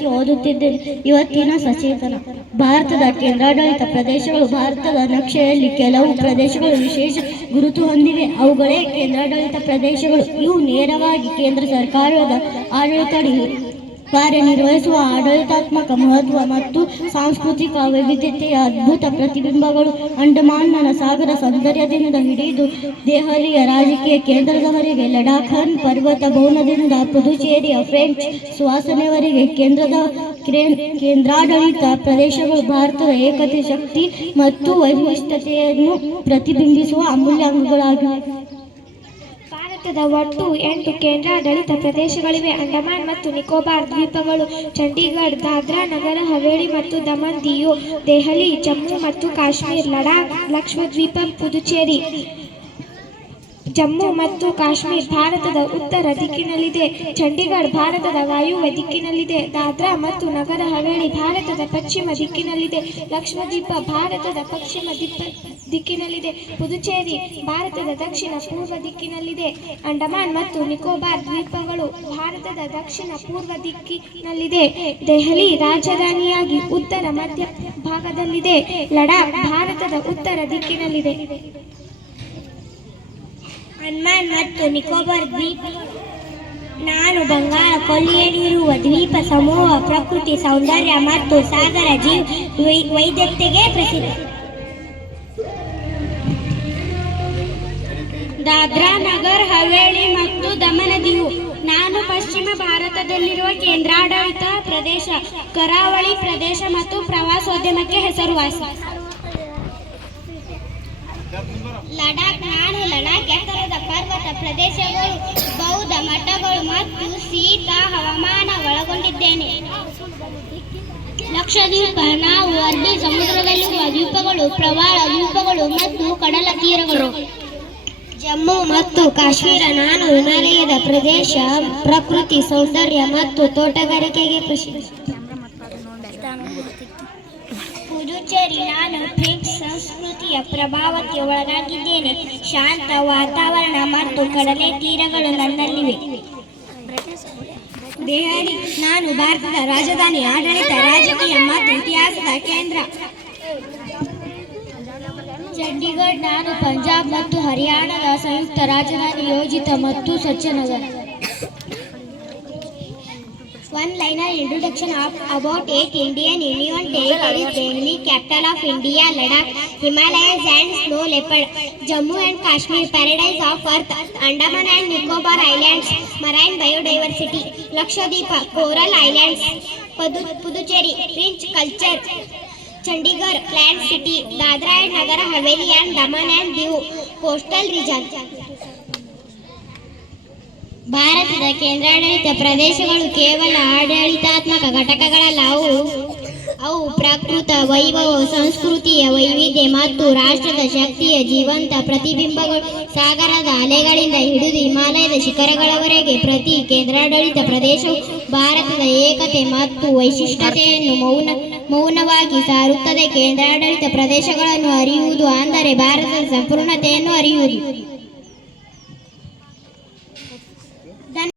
ಪುಸ್ತಕಕ್ಕೆ ಓದುತ್ತಿದ್ದೇನೆ. ಇವತ್ತಿನ ಸಚೇತನ. ಭಾರತದ ಕೇಂದ್ರಾಡಳಿತ ಪ್ರದೇಶಗಳು. ಭಾರತದ ನಕ್ಷೆಯಲ್ಲಿ ಕೆಲವು ಪ್ರದೇಶಗಳು ವಿಶೇಷ ಗುರುತು ಹೊಂದಿವೆ. ಅವುಗಳೇ ಕೇಂದ್ರಾಡಳಿತ ಪ್ರದೇಶಗಳು. ಇವು ನೇರವಾಗಿ ಕೇಂದ್ರ ಸರ್ಕಾರದ ಆಡಳಿತಡಿ ಕಾರ್ಯನಿರ್ವಹಿಸುವ ಆಡಳಿತಾತ್ಮಕ ಮಹತ್ವ ಮತ್ತು ಸಾಂಸ್ಕೃತಿಕ ವೈವಿಧ್ಯತೆಯ ಅದ್ಭುತ ಪ್ರತಿಬಿಂಬಗಳು. ಅಂಡಮಾನ್ನ ಸಾಗರ ಸೌಂದರ್ಯದಿಂದ ಹಿಡಿದು ದೆಹಲಿಯ ರಾಜಕೀಯ ಕೇಂದ್ರದವರೆಗೆ, ಲಡಾಖನ್ ಪರ್ವತ ಭವನದಿಂದ ಪುದುಚೇರಿಯ ಫ್ರೆಂಚ್ ಸುವಾಸನೆವರೆಗೆ ಕೇಂದ್ರಾಡಳಿತ ಪ್ರದೇಶಗಳು ಭಾರತದ ಏಕತೆ, ಶಕ್ತಿ ಮತ್ತು ವೈಶಿಷ್ಟ್ಯತೆಯನ್ನು ಪ್ರತಿಬಿಂಬಿಸುವ ಅಮೂಲ್ಯ ಅಂಗಗಳಾಗಿವೆ. ಭಾರತದ ಒಟ್ಟು 8 ಕೇಂದ್ರಾಡಳಿತ ಪ್ರದೇಶಗಳಿವೆ. ಅಂಡಮಾನ್ ಮತ್ತು ನಿಕೋಬಾರ್ ದ್ವೀಪಗಳು, ಚಂಡೀಗಢ, ದಾದ್ರಾ ನಗರ ಹವೇಳಿ ಮತ್ತು ದಮನ್ ದಿಯು, ದೆಹಲಿ, ಜಮ್ಮು ಮತ್ತು ಕಾಶ್ಮೀರ, ಲಡಾಖ್, ಲಕ್ಷದ್ವೀಪ, ಪುದುಚೇರಿ. ಜಮ್ಮು ಮತ್ತು ಕಾಶ್ಮೀರ ಭಾರತದ ಉತ್ತರ ದಿಕ್ಕಿನಲ್ಲಿದೆ. ಚಂಡೀಗಢ ಭಾರತದ ವಾಯುವ್ಯ ದಿಕ್ಕಿನಲ್ಲಿದೆ. ದಾದ್ರಾ ಮತ್ತು ನಗರ ಹವೇಳಿ ಭಾರತದ ಪಶ್ಚಿಮ ದಿಕ್ಕಿನಲ್ಲಿದೆ. ಲಕ್ಷದ್ವೀಪ ಭಾರತದ ಪಶ್ಚಿಮ ದಿಕ್ಕಿನಲ್ಲಿದೆ. ಪುದುಚೇರಿ ಭಾರತದ ದಕ್ಷಿಣ ಪೂರ್ವ ದಿಕ್ಕಿನಲ್ಲಿದೆ. ಅಂಡಮಾನ್ ಮತ್ತು ನಿಕೋಬಾರ್ ದ್ವೀಪಗಳು ಭಾರತದ ದಕ್ಷಿಣ ಪೂರ್ವ ದಿಕ್ಕಿನಲ್ಲಿದೆ. ದೆಹಲಿ ರಾಜಧಾನಿಯಾಗಿ ಉತ್ತರ ಮಧ್ಯ ಭಾಗದಲ್ಲಿದೆ. ಲಡಾಖ್ ಭಾರತದ ಉತ್ತರ ದಿಕ್ಕಿನಲ್ಲಿದೆ. ಅಂಡಮಾನ್ ಮತ್ತು ನಿಕೋಬಾರ್ ದ್ವೀಪ ನಾನು ಬಂಗಾಳ ಕೊಲ್ಲಿಯಲ್ಲಿರುವ ದ್ವೀಪ ಸಮೂಹ ಪ್ರಕೃತಿ ಸೌಂದರ್ಯ ಮತ್ತು ಸಾಗರ ವೈವಿಧ್ಯತೆಗೆ ಪ್ರಸಿದ್ಧ. ದಾದ್ರಾ ನಗರ್ ಹವೇಳಿ ಮತ್ತು ದಮನ್ ದಿಯು ನಾನು ಪಶ್ಚಿಮ ಭಾರತದಲ್ಲಿರುವ ಕೇಂದ್ರಾಡಳಿತ ಪ್ರದೇಶ. ಕರಾವಳಿ ಪ್ರದೇಶ ಮತ್ತು ಪ್ರವಾಸೋದ್ಯಮಕ್ಕೆ ಹೆಸರುವಾಸಿ. ಲಡಾಖ್ ನಾನು ಲಡಾಖ್ ಎತ್ತರದ ಪರ್ವತ ಪ್ರದೇಶಗಳು, ಬೌದ್ಧ ಮಠಗಳು ಮತ್ತು ಶೀತ ಹವಾಮಾನ ಒಳಗೊಂಡಿದ್ದೇನೆ. ಲಕ್ಷದ್ವೀಪ ನಾವು ಅರಬ್ಬಿ ಸಮುದ್ರದಲ್ಲಿರುವ ದ್ವೀಪಗಳು, ಪ್ರವಾಳ ದ್ವೀಪಗಳು ಮತ್ತು ಕಡಲ ತೀರಗಳು. ಜಮ್ಮು ಮತ್ತು ಕಾಶ್ಮೀರ ನಾನು ಹಿಮಾಲಯದ ಪ್ರದೇಶ, ಪ್ರಕೃತಿ ಸೌಂದರ್ಯ ಮತ್ತು ತೋಟಗಾರಿಕೆಗೆ ಪ್ರಸಿದ್ಧ. ಪುದುಚೇರಿ ನಾನು ಫ್ರೆಂಚ್ ಸಂಸ್ಕೃತಿಯ ಪ್ರಭಾವಕ್ಕೆ ಒಳಗಾಗಿದ್ದೇನೆ. ಶಾಂತ ವಾತಾವರಣ ಮತ್ತು ಕಡಲೆ ತೀರಗಳು ನನ್ನಲ್ಲಿವೆ. ದೆಹಲಿ ನಾನು ಭಾರತದ ರಾಜಧಾನಿ, ಆಡಳಿತ, ರಾಜಕೀಯ ಮತ್ತು ಇತಿಹಾಸದ ಕೇಂದ್ರ. ಚಂಡೀಗಢ ನಾನು ಪಂಜಾಬ್ ಮತ್ತು ಹರಿಯಾಣದ ಸಂಯುಕ್ತ ರಾಜಧಾನಿ, ಯೋಜಿತ ಮತ್ತು ಸ್ವಚ್ಛ ನಗರ. One-liner introduction about 8 Indian Union territories. Delhi, capital of India. Ladakh, Himalayas and snow leopard. Jammu and Kashmir, paradise of earth. Andaman and Nicobar Islands, marine biodiversity. Lakshadweep, coral islands. Puducherry, French culture. Chandigarh, planned city. Dadra and Nagar Haveli and Daman and Diu, coastal region. ಭಾರತದ ಕೇಂದ್ರಾಡಳಿತ ಪ್ರದೇಶಗಳು ಕೇವಲ ಆಡಳಿತಾತ್ಮಕ ಘಟಕಗಳಲ್ಲ. ಅವು ಪ್ರಾಕೃತ ವೈಭವ, ಸಂಸ್ಕೃತಿಯ ವೈವಿಧ್ಯ ಮತ್ತು ರಾಷ್ಟ್ರದ ಶಕ್ತಿಯ ಜೀವಂತ ಪ್ರತಿಬಿಂಬಗಳು. ಸಾಗರದ ಅಲೆಗಳಿಂದ ಹಿಡಿದು ಹಿಮಾಲಯದ ಶಿಖರಗಳವರೆಗೆ ಪ್ರತಿ ಕೇಂದ್ರಾಡಳಿತ ಪ್ರದೇಶವು ಭಾರತದ ಏಕತೆ ಮತ್ತು ವೈಶಿಷ್ಟ್ಯತೆಯನ್ನು ಮೌನವಾಗಿ ಸಾರುತ್ತದೆ. ಕೇಂದ್ರಾಡಳಿತ ಪ್ರದೇಶಗಳನ್ನು ಅರಿಯುವುದು ಅಂದರೆ ಭಾರತದ ಸಂಪೂರ್ಣತೆಯನ್ನು ಅರಿಯುವುದು.